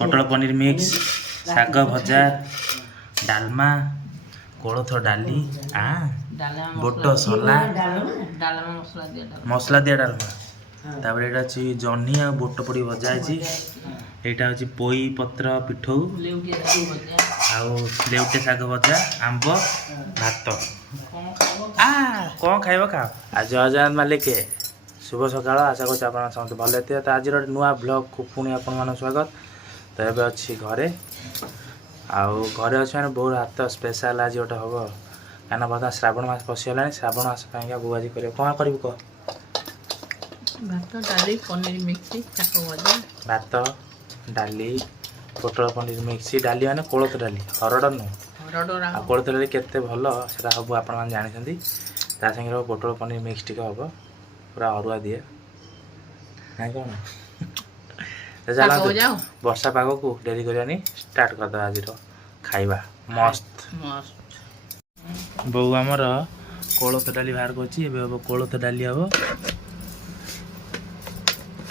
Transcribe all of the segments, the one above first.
पटल पनीर मिक्स शाग भजा डालमा कोलथ डाली बोट सला मसला दिया डालमा तापर एटा अछि जन्नी आ बोट पड़ी भजा है एटा अछि पोई पत्र पिठौ आउ लेउटे शाग भजा आंब भात कौन खाइब खा आज जय जगन्नाथ मालिक शुभ सकाळ आशा करूँ आप समस्त भल तो आज नुआ ब्लॉग को पुणी आपण स्वागत तो ये अच्छी घरे आउ घरे अच्छे मैंने बहुत हाथ स्पेशल आज गोटे हम क्या बता श्रावण मास पशिगला श्रावण मास बो आज कर कौन कर भात डाली पनीर मिक्स शाग भजा भात डाली पोटल पनीर मिक्स डाली माने कोलथ डाली हरड़ नु कोलथ डाली केते भल सेटा सब आपण माने जानिछंती ता संगे पोटल पनीर मिक्स टिक हम पूरा अरुआ दिए नहीं कौन वर्षा पाग को डेरी करानी स्टार्ट करदे आज खाइबा मस्त बो आमर कोलथ डाली बाहर कर कोलथ डाली हम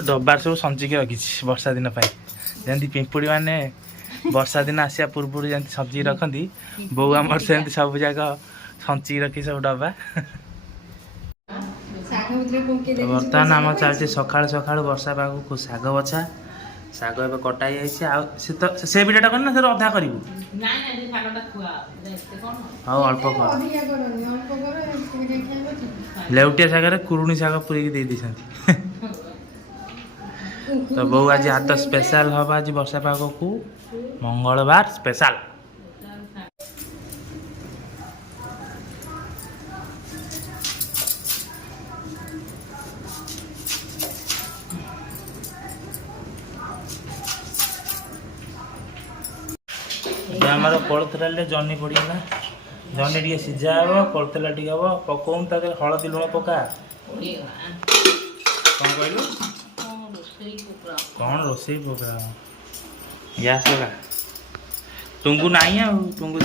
डब्बार सब संचिक रखी वर्षा दिन जमी पिंपुड़ी मैंने वर्षा दिन आसिया पूर्व जमी संचिक रखती बो आम से सब जाक संचिक रखी सब डब्बा बर्तमान आम चलती सका सका वर्षा पाग को शाग बछा शाग ए कटाई से भिडियोटा करना से अधा करूँ हाँ अल्प कर लेउटिया शागर कुरुणी शाग पूरी दे दी तो बो आज हाथ स्पेशल हम आज वर्षा पाग को मंगलवार स्पेशल आमर कोलथ डाली जन्नी पड़गला जन्नी टे सीझा हे कोलथ डाल टे हम पकाऊन ता हलदी लुण पका कौन कहलु कौन रोसे पका गैस लगा टुंगु नहीं आ टुंगु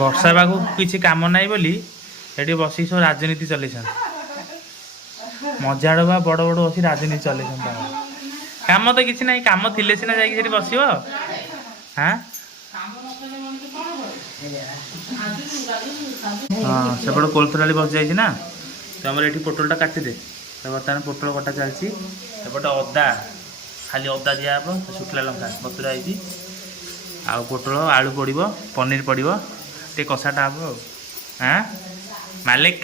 वर्षा पाग किसी काम नहीं बोली ये बस सब राजनीति चल मजा बा बड़ बड़ बस राजनीति चल काम तो किसी ना काम थिले सीना जाइए बस हाँ हाँ सेपटे कोलथ डाली बस जाइए ना तो आम ये पोटलटा काटिदे तो बर्तमान पोटल कटा चलती सेपटे अदा खाली अदा दिहब शुखला लंका बतुरा है आ पोटल आलू पड़ो पनीर पड़ो टे कषाटा हम हाँ मालिक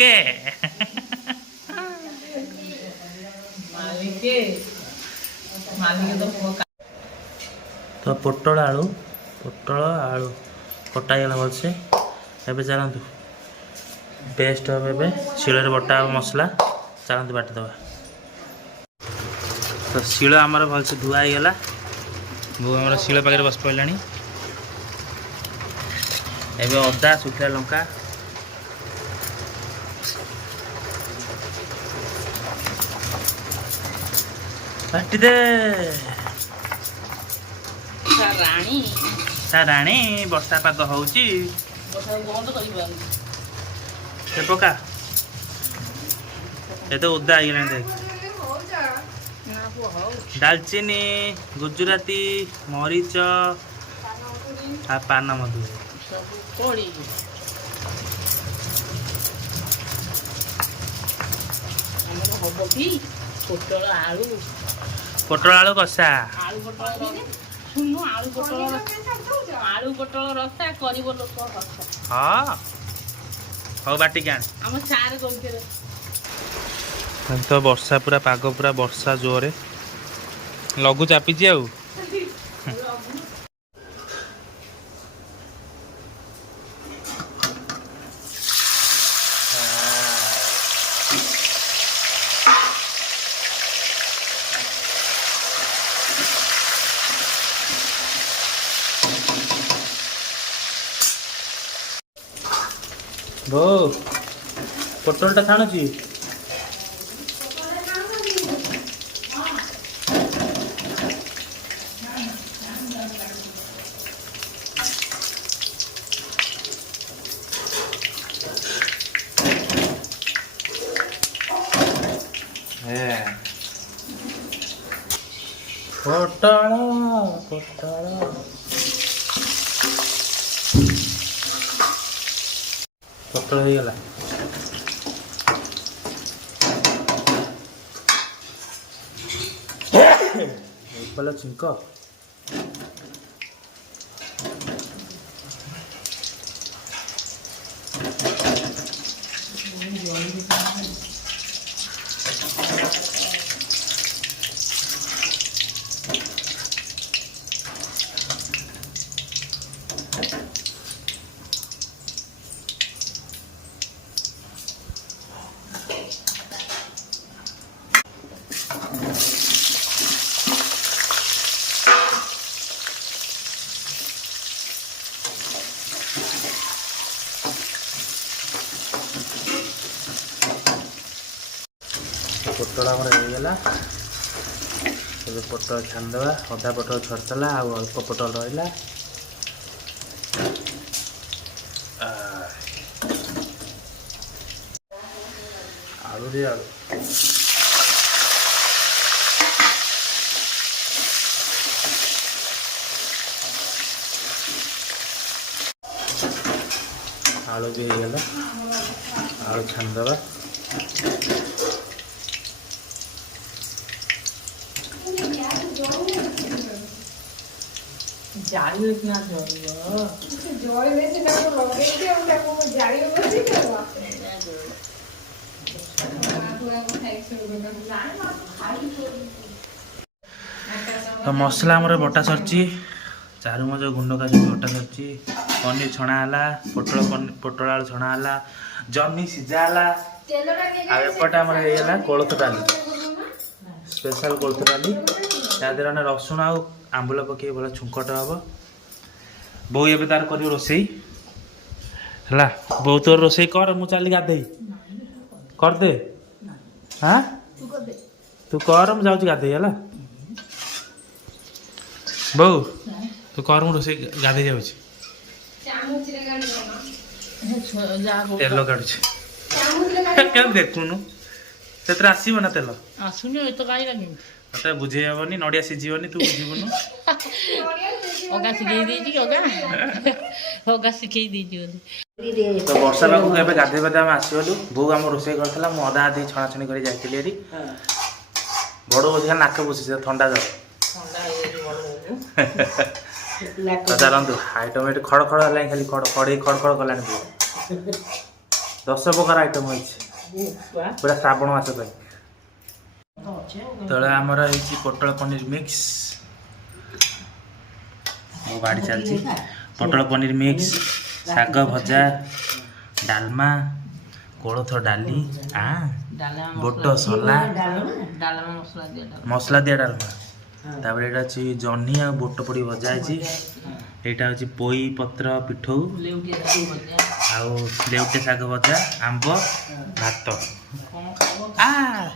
तो पोटल आलू कटाईगला भलसे एवं चलतु पेस्ट हम ए शिल बटा मसला चलतु बाटिदबा तो शिल आमर भलसे धुआ होगला बो आम शिल पाखे बस पड़ा एवं अदा शुखला लंका बाटिदे राणी वर्षा पाग होची पका ये तो उदा हो देख दालचीनी गुजराती मरीच आ पान मधु पोटल आलू कषा आलू पोटल रसा करिवो लोक रसा हाँ हौ बाटी क्या हम सार कोइते तो वर्षा पूरा पाग पूरा वर्षा जोरे लगु चापी आ बो पोटलटा छाणुची ପୋଟଳ ପୋଟଳ ପୋଟଳ ହେଇଗଲା। ଭଲ ଛୁଙ୍କ। ପୋଟଳ ଆମର ହେଇଗଲା। ଏବେ ପୋଟଳ ଛାଣିଦେବା। ଅଧା ପୋଟଳ ଛଡ଼ିଥିଲା ଆଉ ଅଳ୍ପ ପୋଟଳ ରହିଲା। ଆଳୁରେ ଆଳୁ ଆଳୁ ବି ହେଇଗଲା। ଆଳୁ ଛାଣିଦେବା। ତ ମସଲା ଆମର ବଟା ସରିଛି। ଚାରୁମଗଜ ଗୁଣ୍ଡ କାଜୁ ବଟା ସରିଛି। ପନିର ଛଣା ହେଲା। ପୋଟଳ ଆଳୁ ଛଣା ହେଲା। ଜହ୍ନି ସିଝା ହେଲା। ଆଉ ଏପଟେ ଆମର ହେଇଗଲା କୋଳଥ ଡାଲି। ସ୍ପେଶାଲ କୋଳଥ ଡାଲି। ତା ଦେହରେ ଆମେ ରସୁଣ ଆଉ ଆମ୍ବୁଲ ପକେଇ ଭଲ ଛୁଙ୍କଟା ହବ। ବୋଉ ଏବେ ତାର କରିବ ରୋଷେଇ ହେଲା। ବୋଉ ତୋର ରୋଷେଇ କର, ମୁଁ ଚାଲି ଗାଧେଇ। କରିଦେ। ହାଁ ତୁ କର, ମୁଁ ଯାଉଛି ଗାଧେଇ ହେଲା। ବୋଉ ତୁ କର, ମୁଁ ରୋଷେଇ ଗାଧେଇ ଯାଉଛି। ତେଲ କାଢୁଛି। କେମିତି ଦେଖୁନୁ ସେଥିରେ ଆସିବ ନା ତେଲ? ଆସୁନି ଏତ କାହିଁ ଲାଗିନି। ମତେ ବୁଝେଇ ହବନି। ନଡିଆ ସିଝିବନି, ତୁ ବୁଝିବୁନୁ। ଅଗା ଶିଖେଇ ଦେଇଛି କି ଅଗା ଶିଖେଇ ଦେଇଛି ବୋଧେ। ତ ବର୍ଷା ପାଖକୁ ଏବେ ଗାଧେଇ ପାଧେଇ ଆମେ ଆସିଗଲୁ। ବୋଉ ଆମ ରୋଷେଇ କରିଥିଲା। ମୁଁ ଅଧା ଅଧି ଛଣାଛଣି କରି ଯାଇଥିଲି ଏଠି। ବଡ଼ ବୋଉ ଖାଲି ନାକ ବସିଛି, ଥଣ୍ଡା ଜର। ତ ଚାଲନ୍ତୁ। ଆଇଟମ୍ ଏଠି ଖଡ଼ ଖଡ଼ ହେଲାଣି। ଖାଲି କଡ଼େଇ ଖଡ଼ ଖଡ଼ କଲାଣି। 10 ପ୍ରକାର ଆଇଟମ୍ ହେଇଛି ପୁରା ଶ୍ରାବଣ ମାସ ପାଇଁ। ତଳେ ଆମର ହେଇଛି ପୋଟଳ ପନିର ମିକ୍ସ। ମୋ ବାଡ଼ି ଚାଲିଛି। ପୋଟଳ ପନିର ମିକ୍ସ, ଶାଗ ଭଜା, ଡାଲମା, କୋଳଥ ଡାଲି, ବୋଟ ସଲା, ମସଲା ଦିଆ ଡାଲମା। ତାପରେ ଏଇଟା ଅଛି ଜହ୍ନି ଆଉ ବୋଟ ପଡ଼ି ଭଜା ହେଇଛି। ଏଇଟା ହେଉଛି ପୋଇ ପତ୍ର ପିଠଉ ଆଉ ଲେଉଟିଆ ଶାଗ ଭଜା, ଆମ୍ବ, ଭାତ।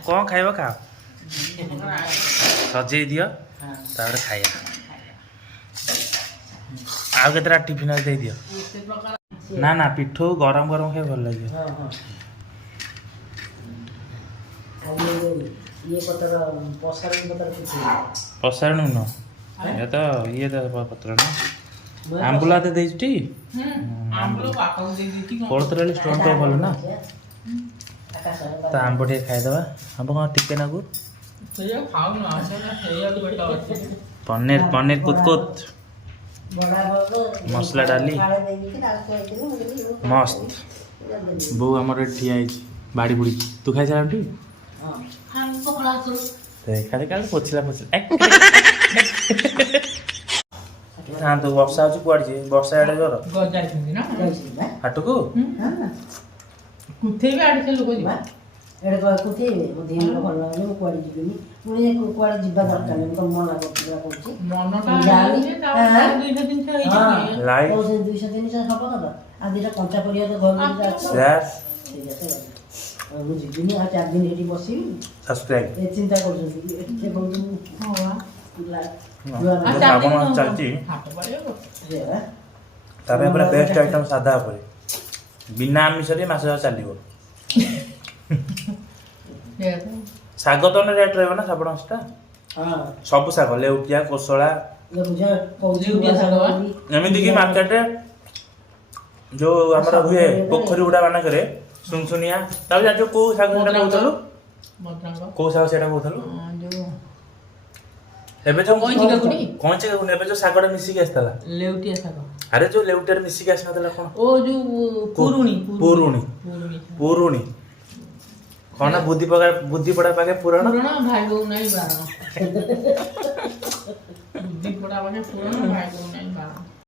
କ'ଣ ଖାଇବ ଖାଅ, ସଜେଇ ଦିଅ ତାପରେ ଖାଇବା। ଆଉ କେତେଟା ଟିଫିନ୍ ଦେଇଦିଅ। ନା ନା ପିଠଉ ଗରମ ଗରମ ଖାଇ ଭଲ ଲାଗିବ। ପସାରୁଣୀ ନୁହଁ, ଇଏ ତ ପତ୍ର ନା। ଆମ୍ବୁଲ ହାତେ ଦେଇଛୁ ଟି। କୋଳଥ ଡାଲି ଷ୍ଟୋନ୍ ପାଇଁ ଭଲ ନା। ତ ଆମ୍ବ ଟିକେ ଖାଇଦେବା। ଆମ୍ବ କ'ଣ ଟିକେ ନାକୁ। ପନିର ପନିର କୁତକୁତ, ମସଲା ଡାଲି ମସ୍ତ। ବୋଉ ଆମର ଏଠି ଠିଆ ହେଇଛି ବାଡ଼ି ବୁଡ଼ିକି। ତୁ ଖାଇସାରିଲୁ ଟି? ଖାଲି କାଲି ପୋଛିଲା ଥାନ୍ତୁ। ବର୍ଷା ହଉଛି କୁଆଡ଼େ ଯିବେ? ବର୍ଷା ଆଡ଼େ ଜର ହାଟକୁ କୁଥେଇବେ ମୋ ଦେହ ଭଲ ଲାଗୁନି, ମୁଁ କୁଆଡ଼େ ଯିବିନି। ମୁଁ କୁଆଡ଼େ ଯିବା ଦରକାର ନାହିଁ। ମୁଁ ତ ମନା କରୁଛି କହୁଛି 200 300 ହବ କଥା। ଆଉ ଦିଟା କଞ୍ଚା ପରିବା ତ ଘରକୁ ମୁଁ ଯିବିନି। ଆଉ 4 ଦିନ ଏଠି ବସିବି। ଚିନ୍ତା କରୁଛନ୍ତି ଚାଲିଛି। ତାପରେ ପୁରା ବେଷ୍ଟ ଆଇଟମ୍ ସାଧା ଉପରେ। ବିନା ଆମିଷରେ ମାସ ଚାଲିବ। ଶାଗ ତ ରେଟ୍ ରହିବ ନା ଶ୍ରାବଣ ମାସଟା। ହଁ ସବୁ ଶାଗ ଲେଉଟିଆ କୋଶଳା ଦେଖୁଛ କହୁଛି ଲେଉଟିଆ ଶାଗ ବା? ଏମିତିକି ମାର୍କେଟରେ ଯୋଉ ଆମର ହୁଏ ପୋଖରୀ ଗୁଡା ମାନଙ୍କରେ ସୁନସୁନିଆ ତାପରେ ଜାଣିଛୁ କୋଉ ଶାଗ ସେଟା କହୁଥିଲୁ ମଦ୍ରାଙ୍ଗ କୋଉ ଶାଗ ସେଟା କହୁଥିଲୁ ଯୋଉ ଏବେ ଯୋଉ କଇଁଚି କାକୁଡି କଇଁଚି କାକୁଡି ଏବେ ଯୋଉ ଶାଗଟା ମିଶିକି ଆସିଥିଲା ଲେଉଟିଆ ଶାଗ ଆରେ ଯୋଉ ଲେଉଟିଆରେ ମିଶିକି ଆସିନଥିଲା କଣ ଓ ଯୋଉ ପୁରୁଣି ପୁରୁଣି ପୁରୁଣି ପୁରୁଣି କଣ ନା ବୁଦ୍ଧି ପଡା ପାଖେ ପୁରାଣ ପୁରୁଣା ଭାଇ ବୋଉ ନାହିଁ ବାରଣ ବୁଦ୍ଧି ପଡା ମାନେ ପୁରୁଣା ଭାଇ ବୋଉ ନାହିଁ ବାରଣ